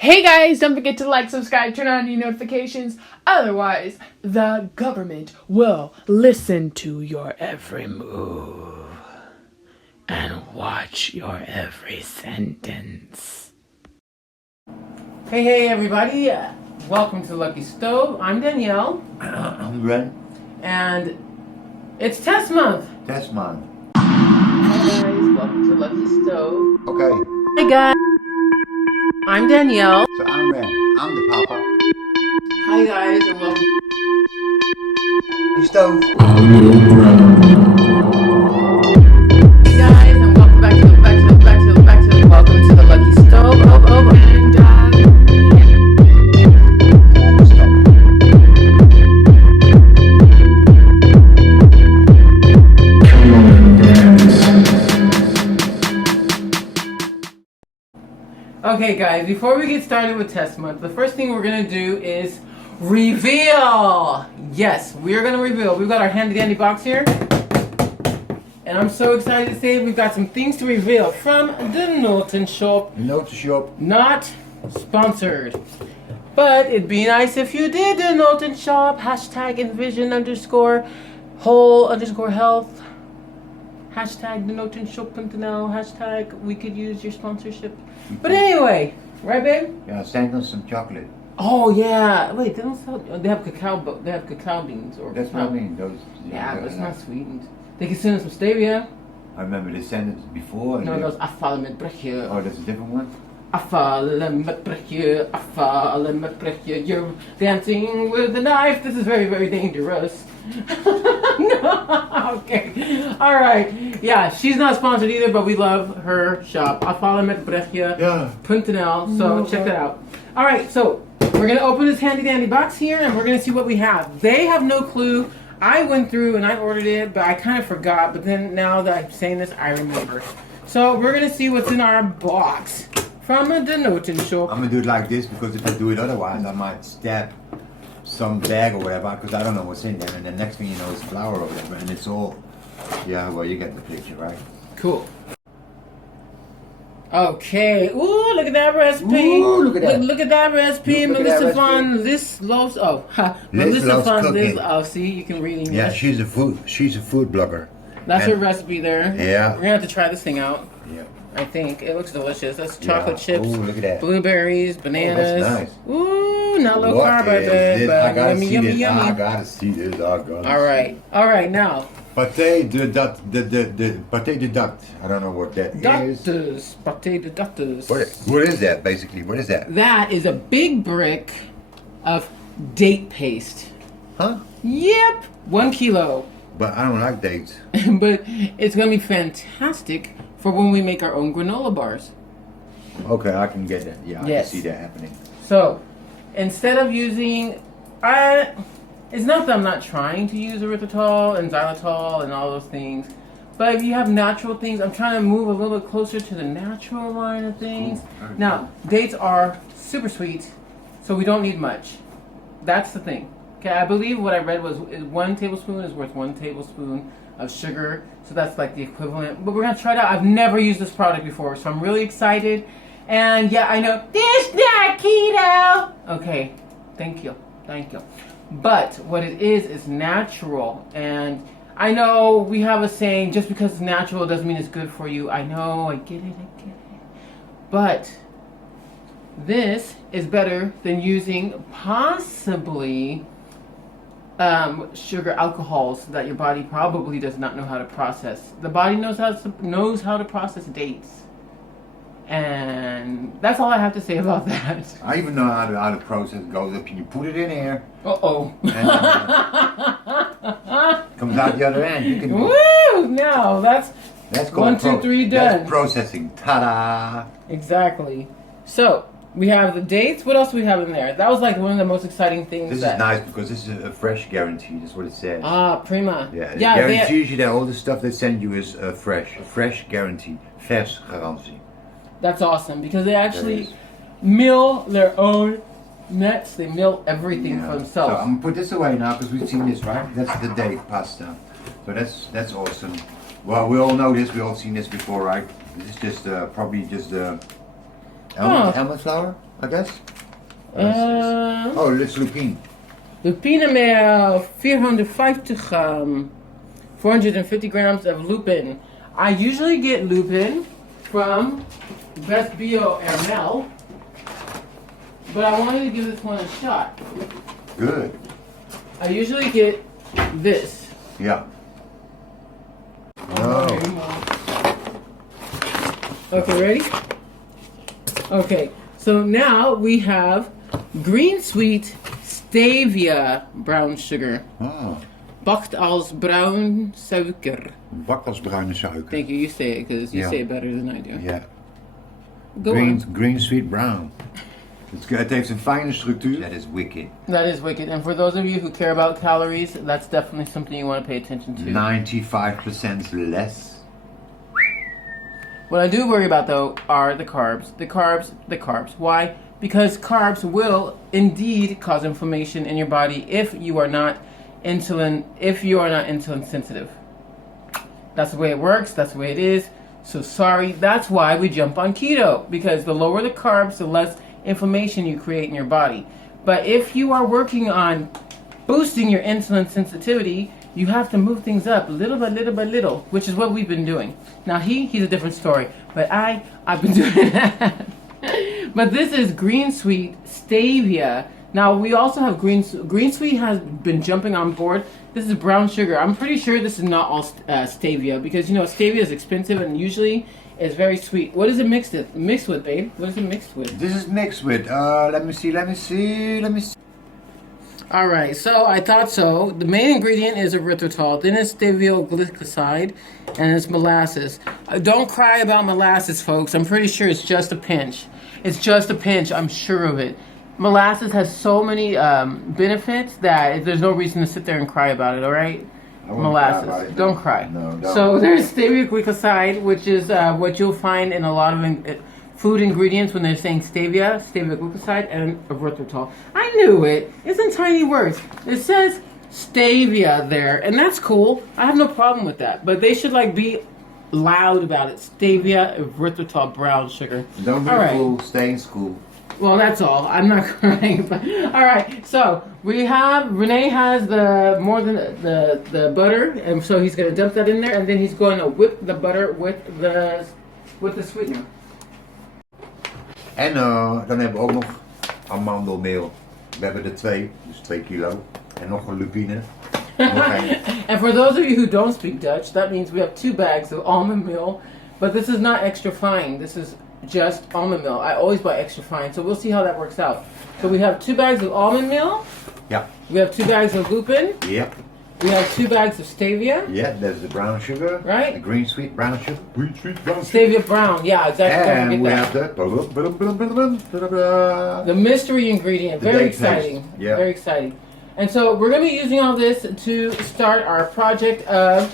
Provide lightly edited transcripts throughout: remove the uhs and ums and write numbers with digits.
Hey guys, don't forget to like, subscribe, turn on your notifications. Otherwise, the government will listen to your every move and watch your every sentence. Hey everybody, welcome to Lucky Stove. I'm Danielle. I'm Ren. And it's test month. Test month. Hey guys, welcome to Lucky Stove. Okay. Hey guys, I'm Danielle. So I'm Ren. I'm the papa. Hi guys, and welcome The stove. Hey guys, and welcome back to the welcome to the Lucky Stove. Okay guys, before we get started with test month, the first thing we're going to do is reveal. Yes, we are going to reveal. We've got our handy dandy box here. And I'm so excited to say we've got some things to reveal from the Notenshop. Notenshop. Not sponsored. But it'd be nice if you did the Notenshop. Hashtag envision underscore whole underscore health. Hashtag the Notenshop.nl. Hashtag we could use your sponsorship. But anyway, right babe? Yeah, send us some chocolate. Oh yeah. Wait, they don't sell. They have cacao. They have cacao beans or. That's what I mean. Those. Yeah, but it's not sweetened. They can send us some stevia. I remember they sent it before. No, those afvallen met brekje. Oh, that's a different one. Afvallen met brekje. Afvallen met brekje. You're dancing with a knife. This is very, very dangerous. No, okay. All right. Yeah, she's not sponsored either, but we love her shop. Afvallen met brekje.nl. So check that out. All right. So we're gonna open this handy dandy box here, and we're gonna see what we have. They have no clue. I went through and I ordered it, but I kind of forgot. But then now that I'm saying this, I remember. So we're gonna see what's in our box from the Notenshop. I'm gonna do it like this because if I do it otherwise, I might stab some bag or whatever because I don't know what's in there. And the next thing you know, it's flour or whatever, and it's all. Yeah, well, you get the picture, right? Cool. Okay. Ooh, look at that recipe. Ooh, look at that. Look at that recipe. Look at Melissa that Von Liz loves. Oh, Liz Melissa loves Von cooking. Liz. Oh, see, you can read English. Yeah, she's a food blogger. That's And- her recipe there. Yeah. We're gonna have to try this thing out. Yeah. I think it looks delicious. That's chocolate Yeah. chips, Ooh, look at that. blueberries, bananas. nice. Ooh, not low What carb, I is bet, this? I but gotta yummy, see yummy, this. yummy. I gotta see this. All right. Now, Pâté de pâté de date. I don't know what that is. doctors, potato doctors. What is that basically? What is that? That is a big brick of date paste. Huh? Yep, 1 kilo. But I don't like dates. But it's gonna be fantastic for when we make our own granola bars. Okay, I can get that. Yeah, I Yes. can see that happening. So, instead of using, it's not that I'm not trying to use erythritol and xylitol and all those things, but if you have natural things, I'm trying to move a little bit closer to the natural line of things. Very Now, dates are super sweet, so we don't need much. That's the thing. Okay, I believe what I read was 1 tablespoon is worth 1 tablespoon of sugar, so that's like the equivalent. But we're gonna try it out. I've never used this product before, so I'm really excited. And yeah, I know this not keto. Okay, thank you. But what it is natural, and I know we have a saying: just because it's natural doesn't mean it's good for you. I know, I get it. But this is better than using possibly sugar alcohols that your body probably does not know how to process. The body knows how to process dates. And that's all I have to say about that. I even know how the process goes. If you put it in here, Uh-oh. and comes out the other end. You can. Woo! No, that's called 1, 2, 3 done. That's processing. Ta-da! Exactly. So we have the dates. What else do we have in there? That was like one of the most exciting things. This is nice because this is a fresh guarantee. That's what it says. Ah, prima. Yeah, it Yeah, guarantees you that all the stuff they send you is fresh. Fresh guarantee. Vers garantie. That's awesome because they actually mill their own nuts. They mill everything for themselves. So I'm gonna put this away now because we've seen this, right? That's the date pasta. So that's awesome. Well, we all know this. We all seen this before, right? This is just probably just almond flour. I guess. Oh, dit is lupine. Lupinenmeel, 450 gram. 450 grams of lupin. I usually get lupin from Best Bio ML, but I wanted to give this one a shot. Good. I usually get this. Yeah. Oh. Okay, ready? Okay, so now we have green sweet stevia brown sugar. Oh. Bakt als bruin suiker. Bakt als bruine suiker. Thank you. You say it because you say it better than I do. Ja. Go on. Green sweet brown. Het heeft een fijne structuur. That is wicked. That is wicked. And for those of you who care about calories, that's definitely something you want to pay attention to. 95% less. What I do worry about though are the carbs. The carbs. Why? Because carbs will indeed cause inflammation in your body if you are not insulin sensitive. That's the way it works, that's the way it is. So sorry, that's why we jump on keto, because the lower the carbs, the less inflammation you create in your body. But if you are working on boosting your insulin sensitivity, you have to move things up little by little by little, which is what we've been doing. Now he's a different story, but I've been doing that. But this is green sweet stevia. Now we also have green sweet has been jumping on board. This is brown sugar. I'm pretty sure this is not all stevia, because you know stevia is expensive and usually is very sweet. What is it mixed with, babe? What is it mixed with? This is mixed with, let me see. All right, so I thought so. The main ingredient is erythritol, then it's stevia glycoside, and it's molasses. Don't cry about molasses, folks. I'm pretty sure it's just a pinch. It's just a pinch, I'm sure of it. Molasses has so many benefits that there's no reason to sit there and cry about it, all right? Molasses. Don't cry. No, don't. So there's stevia glycoside, which is what you'll find in a lot of food ingredients when they're saying stevia glycoside, and erythritol. I knew it. It's in tiny words. It says stevia there, and that's cool. I have no problem with that. But they should be loud about it. Stevia, erythritol, brown sugar. Don't be a fool. Stay in school. Well, that's all. I'm not crying. But, all right. So we have Renee has the butter, and so he's going to dump that in there, and then he's going to whip the butter with the sweetener. En dan hebben we ook nog amandelmeel. We hebben er 2, dus 2 kilo. En nog een lupine. And for those of you who don't speak Dutch, that means we have 2 bags of almond meal. But this is not extra fine. This is just almond meal. I always buy extra fine, so we'll see how that works out. So we have 2 bags of almond meal. Yeah. We have 2 bags of lupin. Yeah. We have 2 bags of stevia. Yeah, there's the brown sugar. Right. The green sweet brown sugar. Green sweet brown sugar. Stevia brown, yeah, exactly. And we have the mystery ingredient. Very exciting. Yeah. Very exciting. And so we're going to be using all this to start our project of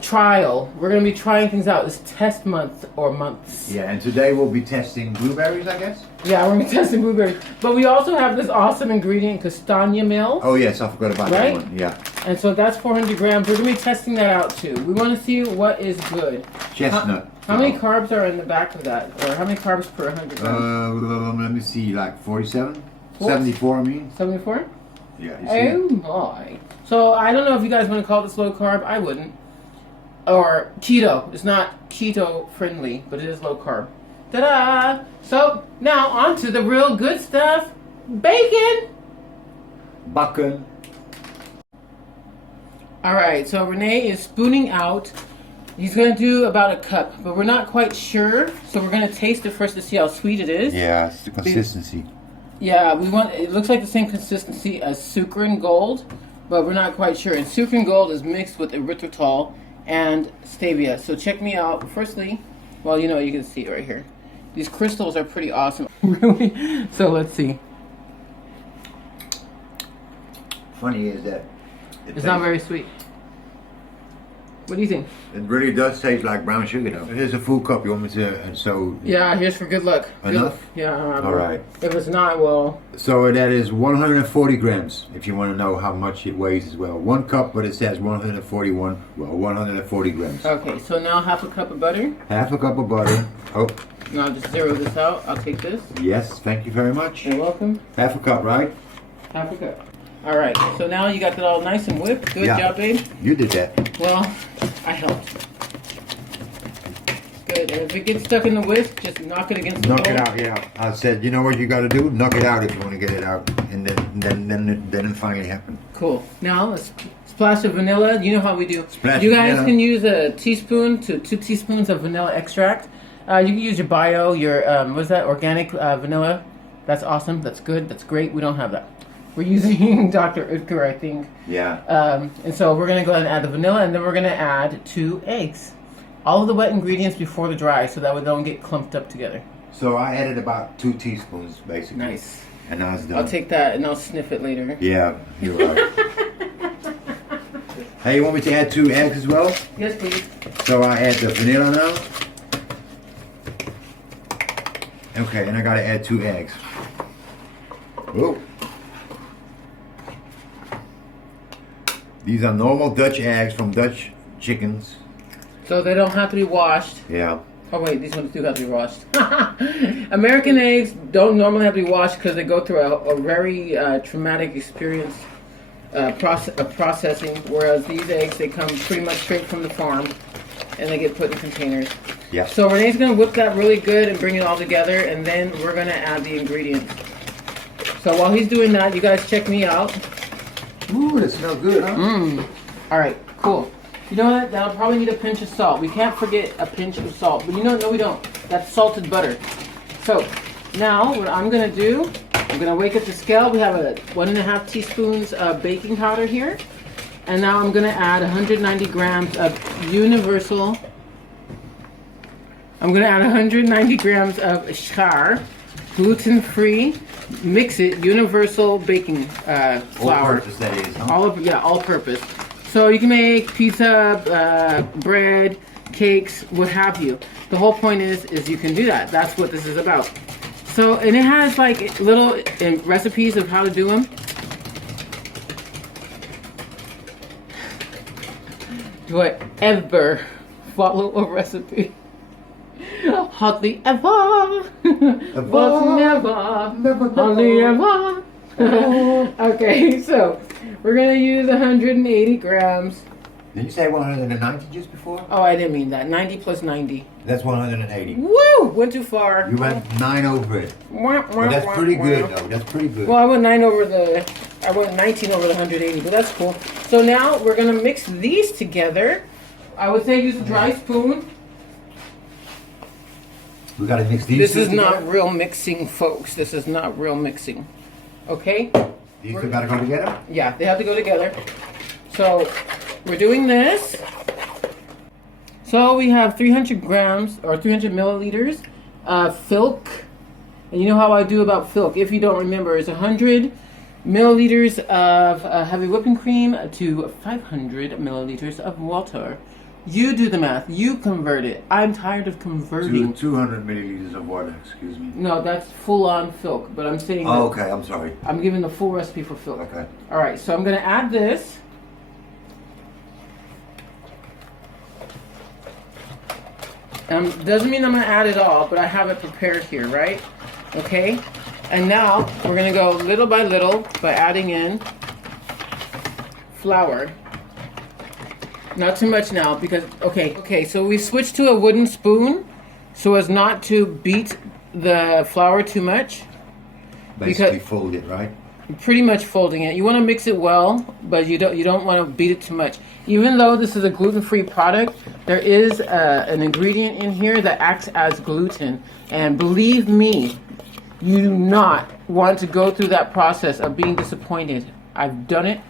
trial. We're going to be trying things out. This test month or months. Yeah, and today we'll be testing blueberries, I guess. Yeah, we're going to be testing blueberries. But we also have this awesome ingredient, castagna meal. Oh yes, I forgot about that one. Yeah. And so that's 400 grams. We're going to be testing that out too. We want to see what is good. Chestnut. How many carbs are in the back of that? Or how many carbs per 100 grams? Let me see, like 47? What? 74, I mean. 74? Yeah, you see. Oh my. So I don't know if you guys want to call this low carb. I wouldn't. Or keto. It's not keto friendly, but it is low carb. Ta-da! So now on to the real good stuff. Bacon! Bakken. Alright, so Renee is spooning out. He's going to do about a cup, but we're not quite sure. So we're going to taste it first to see how sweet it is. Yeah, it's the consistency. Yeah, it looks like the same consistency as Sucrin Gold, but we're not quite sure. And Sucrin Gold is mixed with erythritol and stevia. So check me out. Firstly, well, you can see it right here. These crystals are pretty awesome. Really? So let's see. Funny is that it's not very sweet. What do you think? It really does taste like brown sugar though. Here's a full cup. You want me to, Yeah, here's for good luck. Enough? Yeah. All right. If it's not, well. So that is 140 grams, if you want to know how much it weighs as well. 1 cup, but it says 140 grams. Okay, so now half a cup of butter. Half a cup of butter. Oh, Now just zero this out. I'll take this. Yes, thank you very much. You're welcome. Half a cup, right? Half a cup. All right. So now you got that all nice and whipped. Good job, babe. You did that. Well, I helped. Good. And if it gets stuck in the whisk, just knock it against the Knock bowl. it out, yeah. I said, you know what you got to do? Knock it out if you want to get it out, and then it finally happened. Cool. Now let's splash of vanilla. You know how we do. Splash You guys vanilla. can use a teaspoon to 2 teaspoons of vanilla extract. You can use your bio, your what's that? Organic vanilla. That's awesome. That's good. That's great. We don't have that. We're using Dr. Oetker, I think. Yeah. And so we're gonna go ahead and add the vanilla, and then we're gonna add 2 eggs. All of the wet ingredients before the dry, so that way they don't get clumped up together. So I added about 2 teaspoons, basically. Nice. And now it's done. I'll take that and I'll sniff it later. Yeah, you're right. Hey, you want me to add 2 eggs as well? Yes, please. So I add the vanilla now. Okay, and I gotta add 2 eggs. Oh. These are normal Dutch eggs from Dutch chickens. So they don't have to be washed. Yeah. Oh wait, these ones do have to be washed. American eggs don't normally have to be washed because they go through a very traumatic experience processing, whereas these eggs, they come pretty much straight from the farm and they get put in containers. Yeah. So Renee's going to whip that really good and bring it all together, and then we're going to add the ingredients. So while he's doing that, you guys check me out. Ooh, that smells good, huh? All right, cool. You know what? That'll probably need a pinch of salt. We can't forget a pinch of salt. But you know, no, we don't. That's salted butter. So now what I'm gonna do, I'm gonna wake up the scale. We have a 1.5 teaspoons of baking powder here, and now I'm gonna add 190 grams of universal. I'm gonna add 190 grams of Schär Gluten-free. Mix it universal baking flour. All purpose, that is, huh? All purpose. So you can make pizza, bread, cakes, what have you. The whole point is you can do that. That's what this is about. So, and it has like little recipes of how to do them. Do I ever follow a recipe? Hardly ever. But never. Hardly ever. Okay, so we're gonna use 180 grams. Did you say 190 just before? Oh, I didn't mean that. 90 plus 90. That's 180. Woo! Went too far. You went 9 over it. But that's pretty good, though. That's pretty good. Well, I went 19 over the 180, but that's cool. So now we're gonna mix these together. I would say use a dry spoon. We gotta mix these This two is together? not real mixing, folks. This is not real mixing. Okay? These two gotta go together? Yeah, they have to go together. So we're doing this. So we have 300 grams or 300 milliliters of Filk. And you know how I do about Filk. If you don't remember, it's 100 milliliters of heavy whipping cream to 500 milliliters of water. You do the math. You convert it. I'm tired of converting. 200 milliliters of water, excuse me. No, that's full-on Filk. But I'm saying Oh, okay, I'm sorry. I'm giving the full recipe for Filk. Okay. All right, so I'm going to add this. Doesn't mean I'm going to add it all, but I have it prepared here, right? Okay. And now we're going to go little by little by adding in flour. Not too much now because, okay, so we switched to a wooden spoon so as not to beat the flour too much. Basically fold it, right? Pretty much folding it. You want to mix it well, but you don't want to beat it too much. Even though this is a gluten-free product, there is an ingredient in here that acts as gluten. And believe me, you do not want to go through that process of being disappointed. I've done it,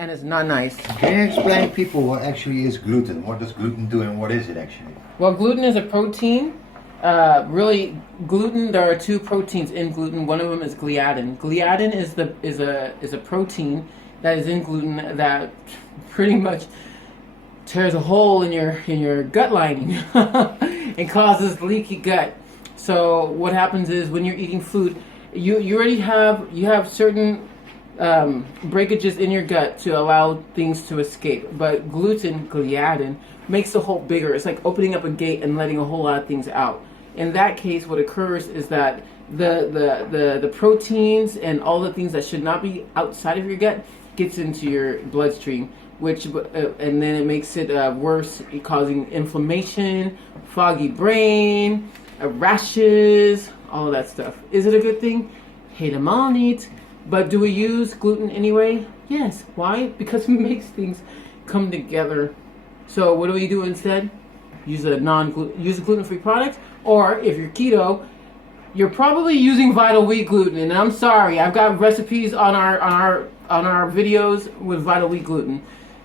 and it's not nice. Can you explain people what actually is gluten? What does gluten do and what is it actually? Well, gluten is a protein. Really, gluten. There are 2 proteins in gluten. One of them is gliadin. Gliadin is a protein that is in gluten that pretty much tears a hole in your gut lining and causes leaky gut. So what happens is when you're eating food, you already have certain breakages in your gut to allow things to escape. But gluten, gliadin, makes the hole bigger. It's like opening up a gate and letting a whole lot of things out. in that case, what occurs is that the proteins and all the things that should not be outside of your gut gets into your bloodstream, which and then it makes it worse, causing inflammation, foggy brain, rashes, all of that stuff. Is it a good thing? Hate 'em all neat. But do we use gluten anyway? Yes. Why? Because it makes things come together. So what do we do instead? Use a gluten-free product, or if you're keto, you're probably using Vital Wheat gluten. And I'm sorry, I've got recipes on our videos with Vital Wheat gluten.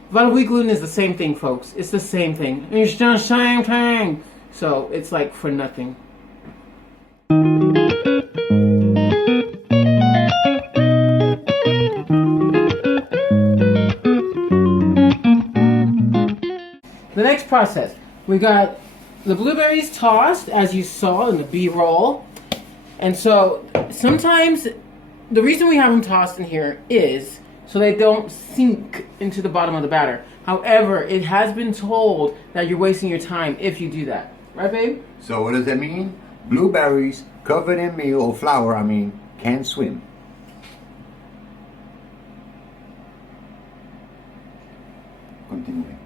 Vital Wheat gluten is the same thing, folks. It's the same thing. It's the same thing. So it's like for nothing. The next process, we got the blueberries tossed, as you saw in the B-roll. And so sometimes the reason we have them tossed in here is so they don't sink into the bottom of the batter. However, it has been told that you're wasting your time if you do that. Right, babe? So what does that mean? Blueberries covered in meal or flour, can't swim. Continuing.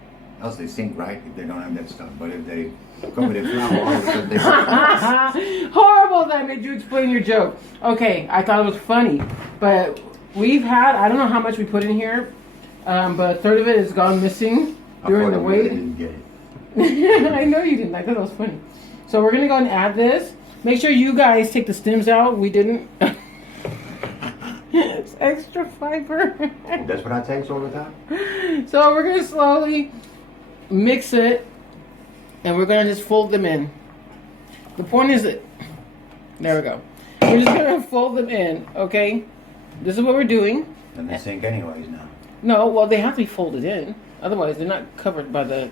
Else they sink, right? If they don't have that stuff. But if they cover in flour, all of a sudden they sink. Horrible that made you explain your joke. Okay, I thought it was funny. But we've had, I don't know how much we put in here, but a third of it has gone missing during the wait. I didn't get it. I know you didn't. I thought it was funny. So we're going to go and add this. Make sure you guys take the stems out. We didn't. It's extra fiber. That's what I taste all the time? So we're going to slowly mix it, and we're going to just fold them in. The point is that, there we go. We're just going to fold them in, okay? This is what we're doing. And they sink anyways now. No, well, they have to be folded in. Otherwise, they're not covered by the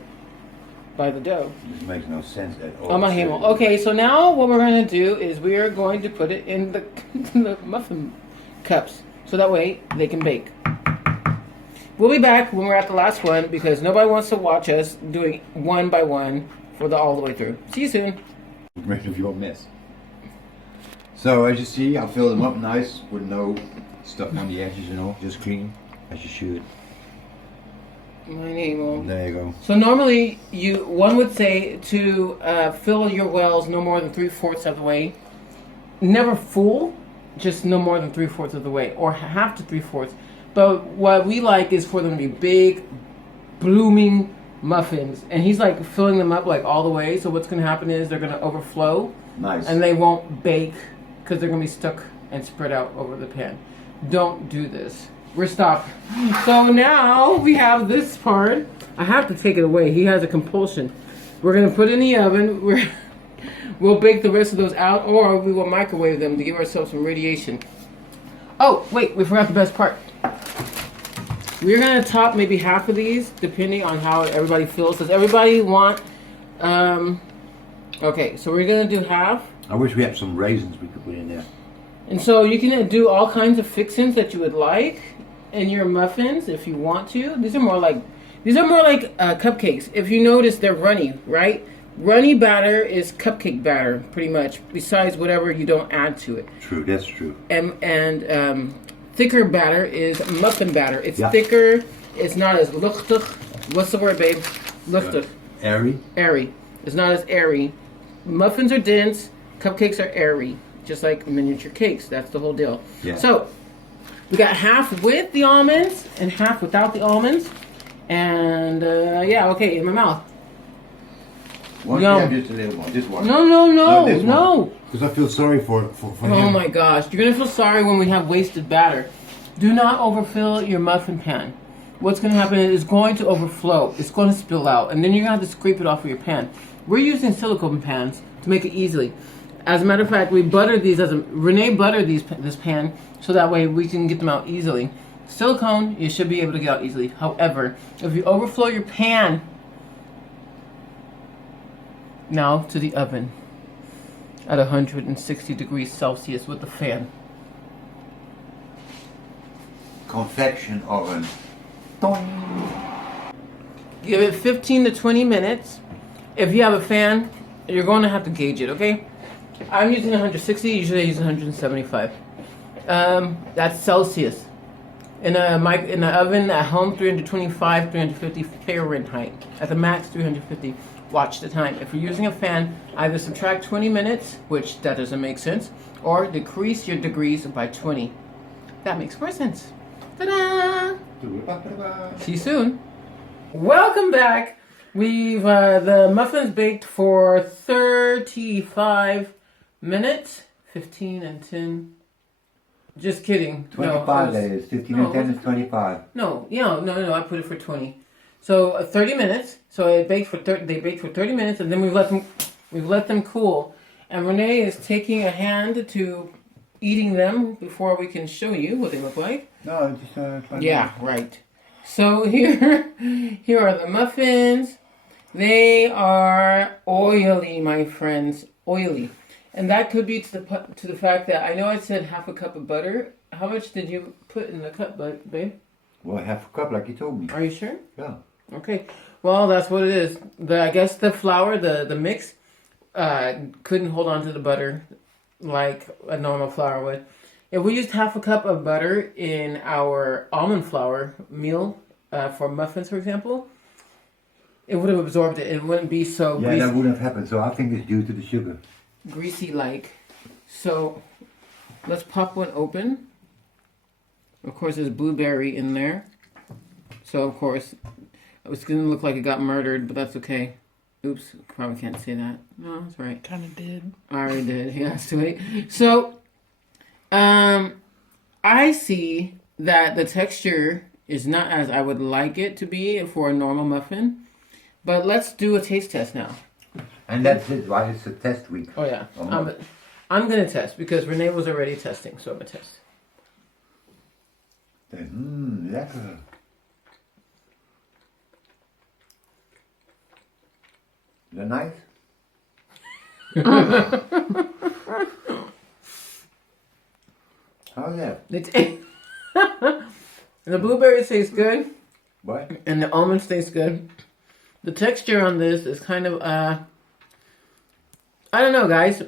dough. This makes no sense at all. Okay, so now what we're going to do is we are going to put it in the muffin cups, so that way they can bake. We'll be back when we're at the last one because nobody wants to watch us doing one by one for all the way through. See you soon. Rest of your mess. So as you see, I fill them up nice with no stuff on the edges, just clean as you should. My name. There you go. So normally, one would say to fill your wells no more than 3/4 of the way. Never full, just no more than 3/4 of the way, or half to 3/4. But what we like is for them to be big, blooming muffins. And he's like filling them up like all the way. So what's going to happen is they're going to overflow. Nice. And they won't bake because they're going to be stuck and spread out over the pan. Don't do this. We're stopped. So now we have this part. I have to take it away. He has a compulsion. We're going to put it in the oven. We'll bake the rest of those out, or we will microwave them to give ourselves some radiation. Oh, wait, we forgot the best part. We're going to top maybe half of these, depending on how everybody feels. Does everybody want... okay, so we're going to do half. I wish we had some raisins we could put in there. And so you can do all kinds of fixings that you would like in your muffins if you want to. These are more like cupcakes. If you notice, they're runny, right? Runny batter is cupcake batter, pretty much, besides whatever you don't add to it. True, that's true. And thicker batter is muffin batter. It's thicker. It's not as luchtig. What's the word, babe? Luchtig. Airy? Airy. It's not as airy. Muffins are dense. Cupcakes are airy. Just like miniature cakes. That's the whole deal. Yeah. So, we got half with the almonds and half without the almonds. And, okay, in my mouth. One, Yum. yeah, just a little more. Just one. No. Because I feel sorry for him. Oh my gosh. You're going to feel sorry when we have wasted batter. Do not overfill your muffin pan. What's going to happen is it's going to overflow. It's going to spill out. And then you're going to have to scrape it off of your pan. We're using silicone pans to make it easily. As a matter of fact, we buttered these Renee buttered this pan so that way we can get them out easily. Silicone, you should be able to get out easily. However, if you overflow your pan, now to the oven at 160 degrees Celsius with the fan. Confection oven. Give it 15 to 20 minutes. If you have a fan, you're going to have to gauge it, okay? I'm using 160. Usually I use 175. That's Celsius. In an oven at home, 325, 350 Fahrenheit. At the max, 350. Watch the time. If you're using a fan, either subtract 20 minutes, which that doesn't make sense, or decrease your degrees by 20. That makes more sense. Ta-da! See you soon. Welcome back. We've the muffins baked for 35 minutes. 15 and 10. Just kidding. 25 that is. 15 and 10 is 25. No, I put it for 20. So 30 minutes. So they baked for 30 minutes, and then we've let them cool. And Renee is taking a hand to eating them before we can show you what they look like. No, just yeah, right. So here are the muffins. They are oily, my friends, oily. And that could be to the fact that I know I said half a cup of butter. How much did you put in the cup, babe? Well, half a cup, like you told me. Are you sure? Yeah. Okay. Well, that's what it is. I guess the flour, the mix, couldn't hold on to the butter like a normal flour would. If we used half a cup of butter in our almond flour meal for muffins, for example, it would have absorbed it. It wouldn't be so greasy. Yeah, that wouldn't have happened. So I think it's due to the sugar. Greasy-like. So let's pop one open. Of course, there's blueberry in there. So, of course, it's going to look like it got murdered, but that's okay. Oops, probably can't say that. No, that's right. Kind of did. I already did. Yeah, it's too late. So, I see that the texture is not as I would like it to be for a normal muffin. But let's do a taste test now. And that's it, right? It's a test week. Oh, yeah. I'm going to test because Renee was already testing, so I'm going to test. Lekker. Is that nice? How's that? The blueberry tastes good. What? And the almonds taste good. The texture on this is kind of, I don't know, guys.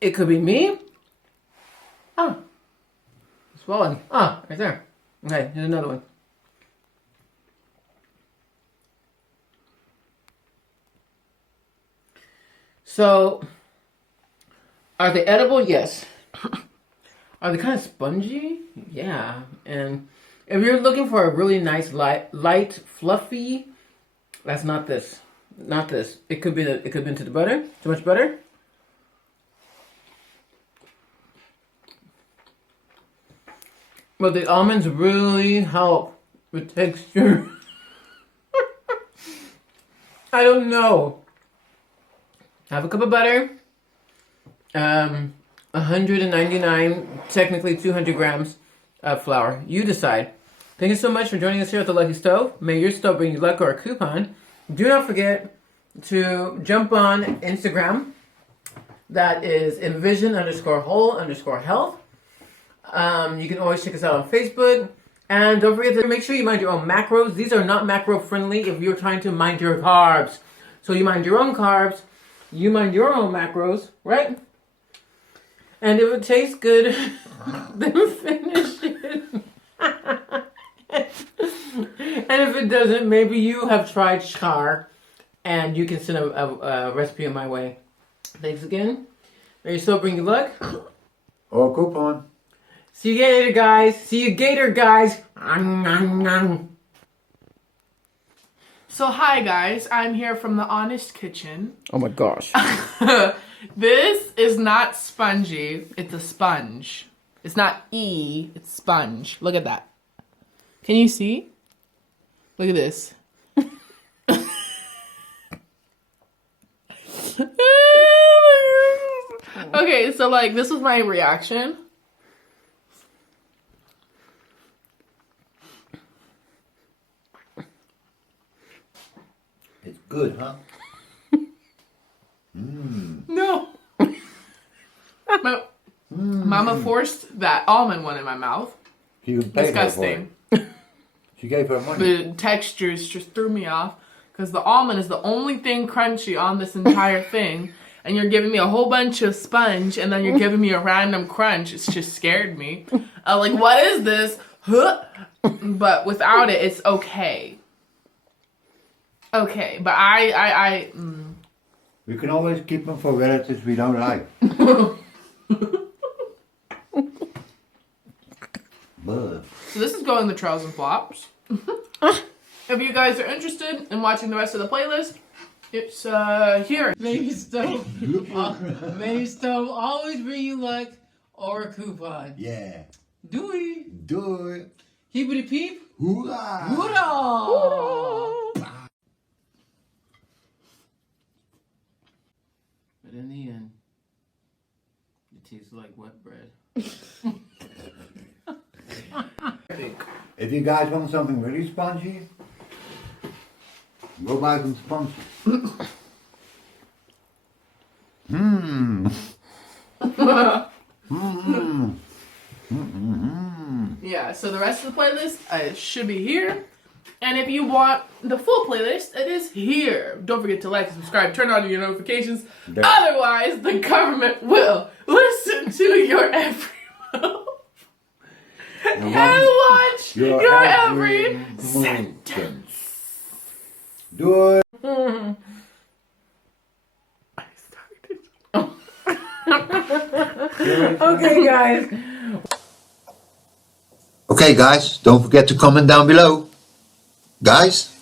It could be me. Oh. Swollen. Ah, right there. Okay, here's another one. So, are they edible? Yes. Are they kind of spongy? Yeah. And if you're looking for a really nice, light, fluffy, that's not this. Not this. It could be into the butter. Too much butter. But the almonds really help with texture. I don't know. Have a cup of butter. 199, technically 200 grams of flour. You decide. Thank you so much for joining us here at the Lucky Stove. May your stove bring you luck or a coupon. Do not forget to jump on Instagram. That is envision_whole_health. You can always check us out on Facebook. And don't forget to make sure you mind your own macros. These are not macro friendly if you're trying to mind your carbs. So you mind your own carbs. You mind your own macros, right? And if it tastes good, then finish it. And if it doesn't, maybe you have tried Schär and you can send a recipe my way. Thanks again. May your soul bring you luck. Or coupon. See you later, guys. See you gator, guys. So hi guys, I'm here from the Honest Kitchen. Oh my gosh. This is not spongy, it's a sponge. It's not it's sponge. Look at that. Can you see? Look at this. Okay, so like this was my reaction. It's good, huh? No. No. Mama forced that almond one in my mouth. She paid Disgusting. her for it. She gave her money. The textures just threw me off because the almond is the only thing crunchy on this entire thing. and you're giving me a whole bunch of sponge, and then you're giving me a random crunch. It's just scared me. I'm like, what is this? Huh? But without it, it's okay. Okay, but We can always keep them for relatives we don't like. But So this is going in the trails and flops. If you guys are interested in watching the rest of the playlist, it's here. Maybe stove. Maybe stove always bring you luck or a coupon. yeah, Do we? do it. Heebity peep. Hoorah! Hoorah! But in the end, it tastes like wet bread. If you guys want something really spongy, go buy some sponge. Mmm. Mmm. Yeah, so the rest of the playlist should be here. And if you want the full playlist, it is here. Don't forget to like, subscribe, turn on your notifications. There. Otherwise, the government will listen to your every move. And watch your every sentence. Do it. I started. Okay, guys. Okay, guys, don't forget to comment down below. Guys?